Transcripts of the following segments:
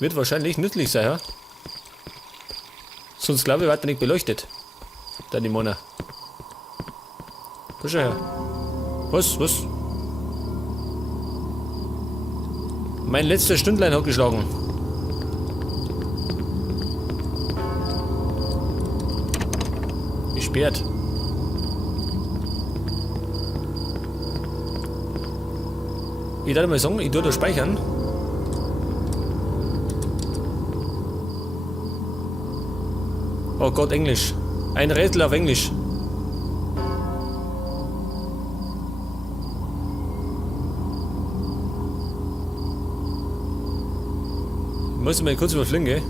Wird wahrscheinlich nützlich sein, ja? Sonst glaube ich, wird er nicht beleuchtet. Da die Mona. Komm schon her. Was? Mein letzter Stündlein hat geschlagen. Gesperrt. Ich darf mal sagen, ich tue da speichern. Oh Gott, Englisch. Ein Rätsel auf Englisch. Ich muss mal kurz überfliegen, gell?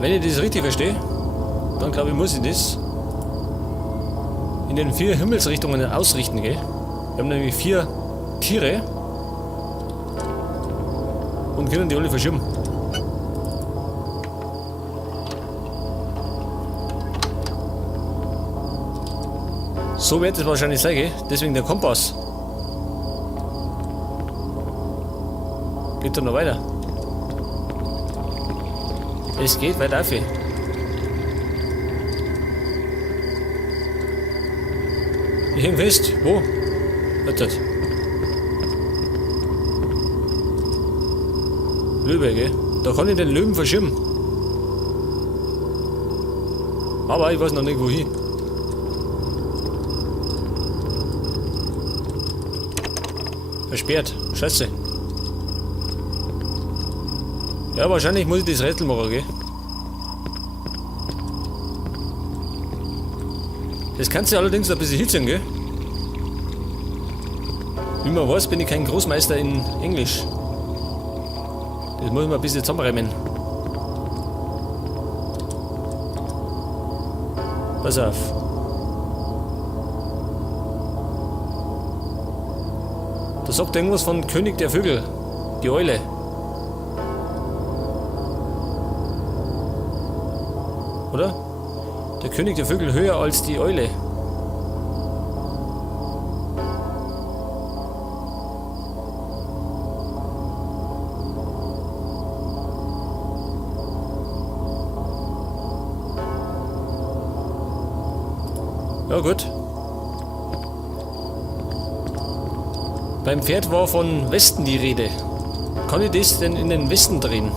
Wenn ich das richtig verstehe, dann glaube ich, muss ich das in den 4 Himmelsrichtungen ausrichten, gell? Wir haben nämlich 4 Tiere und können die alle verschieben. So wird es wahrscheinlich sein, gell? Deswegen der Kompass. Geht doch noch weiter. Es geht weiter auf. Ich häng fest. Wo? Wartet. Löwe, gell? Da kann ich den Löwen verschieben. Aber ich weiß noch nicht wohin. Versperrt. Scheiße. Ja, wahrscheinlich muss ich das Rätsel machen, gell? Das kannst du allerdings ein bisschen hitzen, gell? Wie man weiß, bin ich kein Großmeister in Englisch. Das muss man ein bisschen zusammenreimen. Pass auf. Da sagt irgendwas von König der Vögel. Die Eule. Oder? Der König der Vögel höher als die Eule. Ja gut. Beim Pferd war von Westen die Rede. Kann ich das denn in den Westen drehen?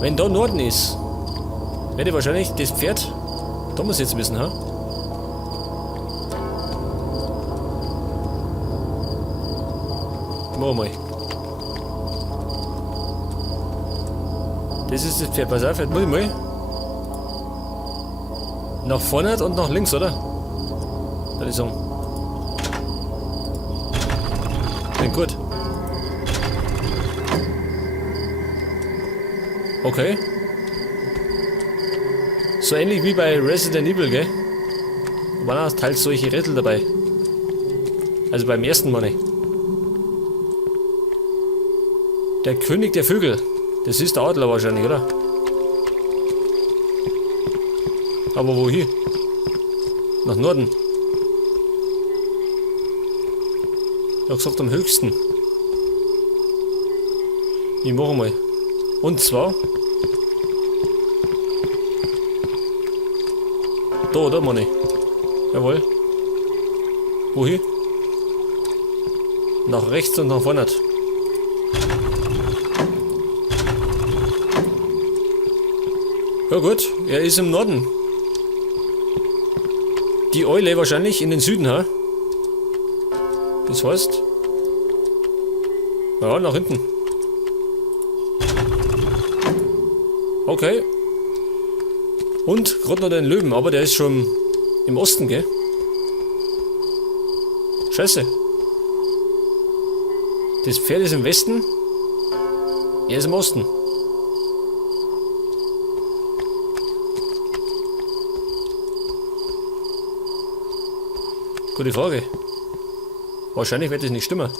Wenn da Norden ist, werde ich wahrscheinlich das Pferd da muss jetzt wissen, ha? Mach mal. Das ist das Pferd. Pass auf, jetzt muss ich mal nach vorne und nach links, oder? Würde ich sagen. Klingt gut. Okay. So ähnlich wie bei Resident Evil, gell? Da waren auch teils solche Rätsel dabei. Also beim ersten Mal nicht. Der König der Vögel. Das ist der Adler wahrscheinlich, oder? Aber wohin? Nach Norden. Ich hab gesagt am höchsten. Ich mache mal. Und zwar da, Mann. Jawohl. Wohin? Nach rechts und nach vorne. Ja gut, er ist im Norden. Die Eule wahrscheinlich in den Süden, ha? Das heißt... Ja, nach hinten. Okay. Und gerade noch den Löwen, aber der ist schon im Osten, gell? Scheiße. Das Pferd ist im Westen. Er ist im Osten. Gute Frage. Wahrscheinlich wird das nicht stimmen.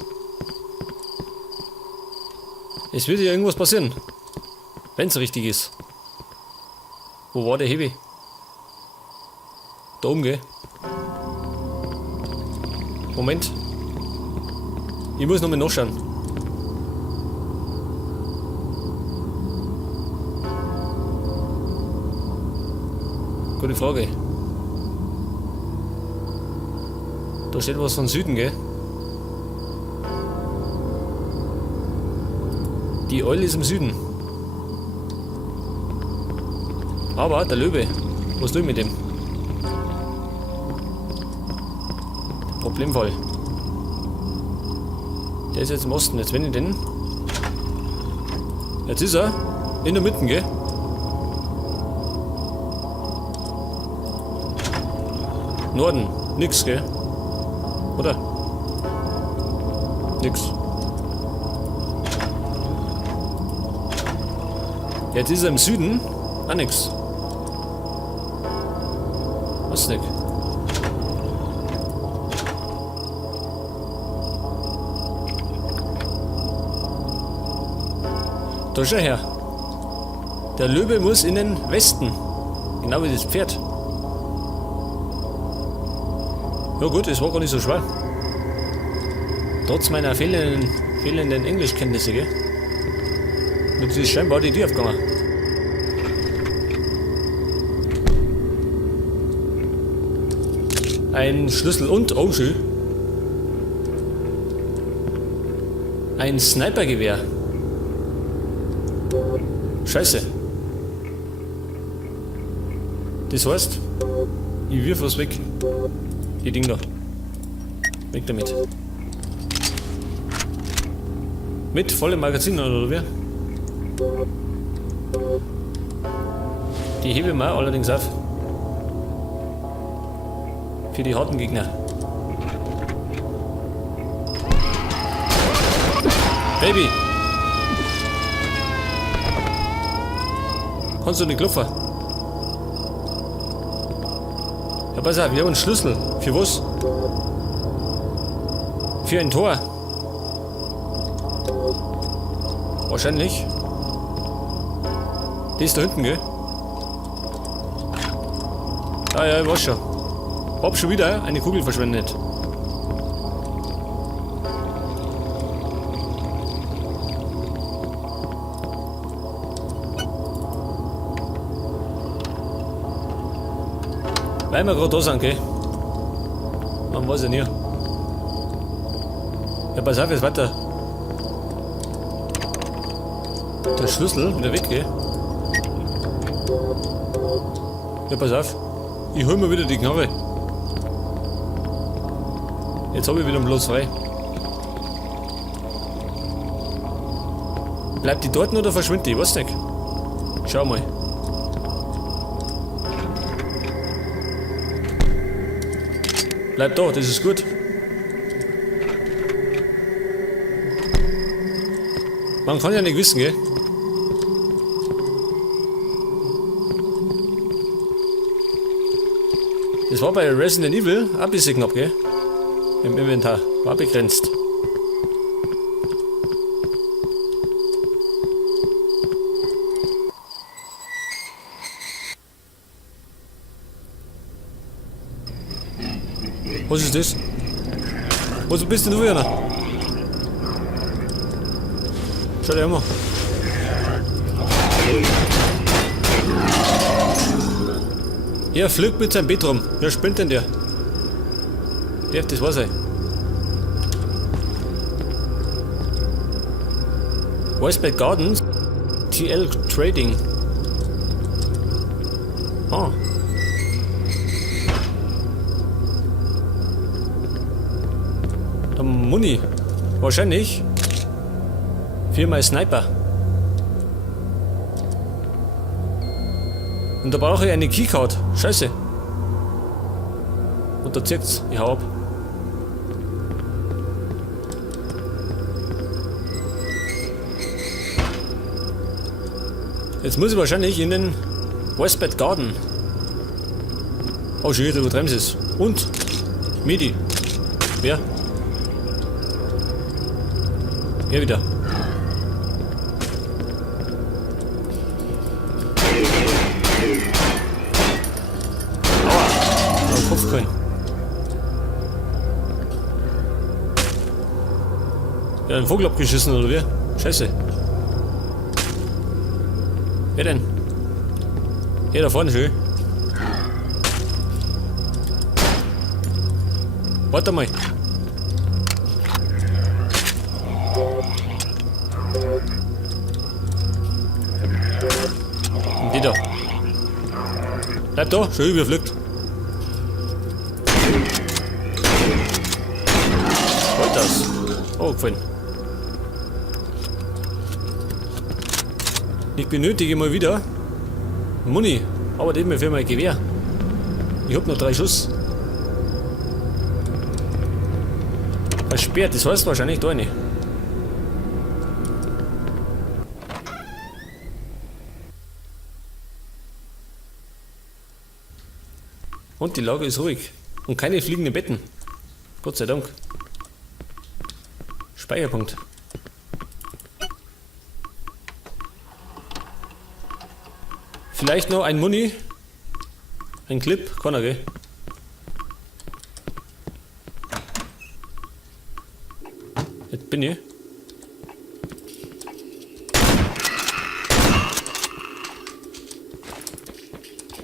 Es wird ja irgendwas passieren. Wenn es richtig ist. Wo war der Hebi? Da oben, gell? Moment. Ich muss nochmal nachschauen. Gute Frage. Da steht was von Süden, gell? Die Eule ist im Süden. Aber der Löwe, was tue ich mit dem? Problemfall. Der ist jetzt im Osten. Jetzt wenn ich den... Jetzt ist er in der Mitte, gell? Norden. Nix, gell? Oder? Nix. Jetzt ist er im Süden. Ah, nix. Was nicht? Da schau her. Der Löwe muss in den Westen. Genau wie das Pferd. Ja gut, es war gar nicht so schwer. Trotz meiner fehlenden Englischkenntnisse, gell? Jetzt ist scheinbar die Tür aufgegangen. Ein Schlüssel und, oh schön, ein Snipergewehr. Scheiße. Das heißt, ich wirf was weg. Die Ding da. Weg damit. Mit vollem Magazin oder wie? Die hebe ich mir allerdings auf. Für die harten Gegner. Baby! Kannst du nicht klopfen? Ja, pass auf, wir haben einen Schlüssel. Für was? Für ein Tor. Wahrscheinlich. Die ist da hinten, gell? Ah ja, ich weiß schon. Hab schon wieder eine Kugel verschwendet. Weil wir gerade da sind, gell? Man weiß ja nie. Ja, pass auf, jetzt weiter. Der Schlüssel wieder weg, gell? Ja, pass auf. Ich hol mir wieder die Knarre. Jetzt habe ich wieder einen Platz frei. Bleibt die dort oder verschwindet die? Ich weiß nicht. Schau mal. Bleibt da, das ist gut. Man kann ja nicht wissen, gell? Das war bei Resident Evil auch ein bisschen knapp, gell? Im Inventar. War begrenzt. Was ist das? Was bist denn du wieder? Schau dir mal. Ja, fliegt mit seinem Bett rum. Ja, spinnt denn der? Darf das wahr sein? Westbed Gardens TL Trading. Ah. Der Muni. Wahrscheinlich. Für mein Sniper. Und da brauche ich eine Keycard. Scheiße. Und da zirkt's. Ich hau ab. Jetzt muss ich wahrscheinlich in den Westbed Garden. Oh, schön, da übertreiben sie es. Und Medi. Wer? Wer wieder? Aua. Am Kopf können. Ja, einen Vogel abgeschissen oder wie? Scheiße. Wer denn? Hier da vorne schön. Warte mal. Und die da. Bleib da, schön überfliegt. Was das? Oh, gefallen. Ich benötige mal wieder Muni, aber das mir für mein Gewehr. Ich hab noch 3 Schuss. Versperrt, das heißt wahrscheinlich da nicht. Und die Lage ist ruhig. Und keine fliegenden Betten. Gott sei Dank. Speicherpunkt. Vielleicht noch ein Muni. Ein Clip. Kann er, gell? Jetzt bin ich.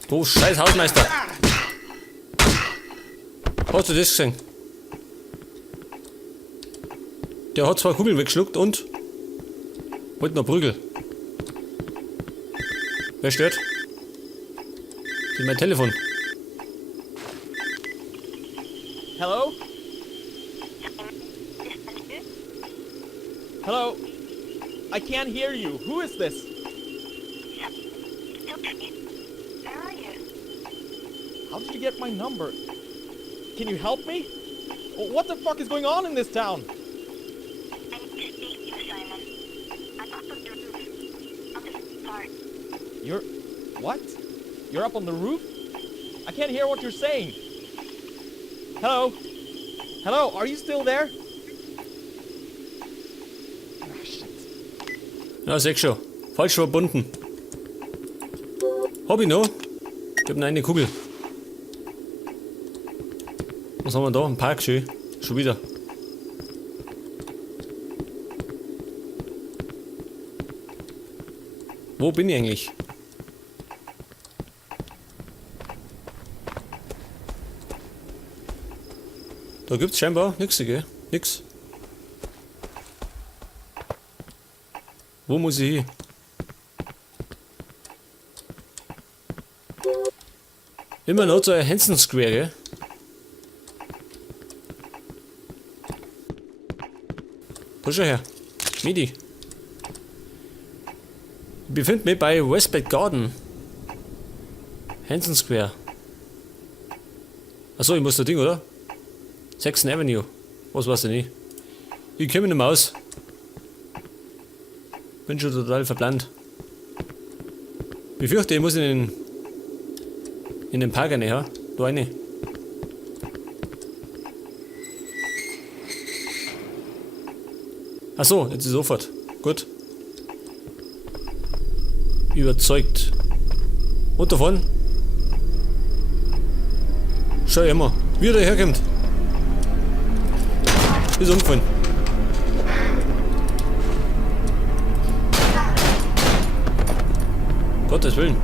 Du scheiß Hausmeister. Hast du das gesehen? Der hat 2 Kugeln weggeschluckt und wollte noch Prügel. Wer stört? Das ist mein Telefon. Hello? Hello? I can't hear you. Who is this? Where are you? How did you get my number? Can you help me? What the fuck is going on in this town? I need to speak to you, Simon. I'm up on the roof. On this part. You're... what? You're up on the roof? I can't hear what you're saying. Hello? Hello, are you still there? Ah, shit. Ja, sag schon. Falsch verbunden. Hab ich noch? Ich hab noch eine Kugel. Was haben wir da? Ein Park schön. Schon wieder. Wo bin ich eigentlich? Da gibt's scheinbar nichts, gell? Nix. Wo muss ich hin? Immer noch zur Hanson Square, gell? Komm schon her. Midi. Ich befinde mich bei Westbed Garden. Hanson Square. Achso, ich muss da Ding, oder? Saxon Avenue. Was weiß ich nicht. Ich komme nicht mehr aus. Bin schon total verbrannt. Ich fürchte, ich muss in den Park rein, ja? Da rein. Achso, jetzt ist sofort. Gut. Überzeugt. Und davon? Schau immer, wie er daherkommt. Ist umgefallen. Gottes Willen.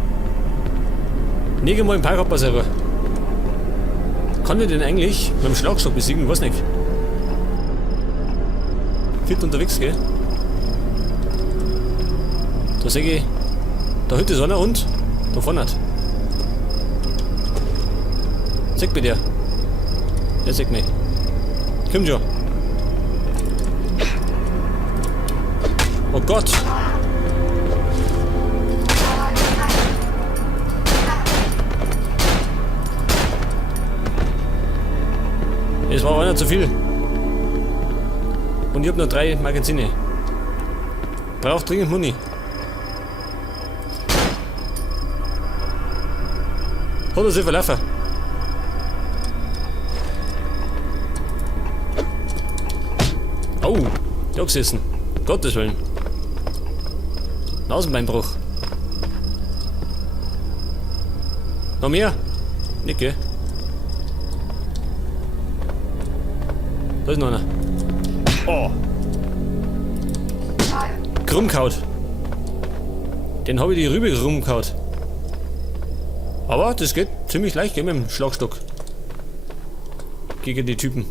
Nie mal im Park ab selber. Kann ich den eigentlich mit dem Schlagstock besiegen? Weiß nicht. Fit unterwegs, gell? Da sehe ich. Da hinten ist einer und da vorne hat. Sieht mich der. Der sieht mich. Kommt schon. Oh Gott. Es war einer zu viel. Und ich hab nur 3 Magazine. Braucht dringend Muni. Hat er sich verlaufen? Oh, da gesessen. Gottes Willen. Nasenbeinbruch. Noch mehr? Nicht, gell? Da ist noch einer. Oh. rumkaut. Den habe ich die Rübe rumkaut. Aber das geht ziemlich leicht, gell, mit dem Schlagstock. Gegen die Typen.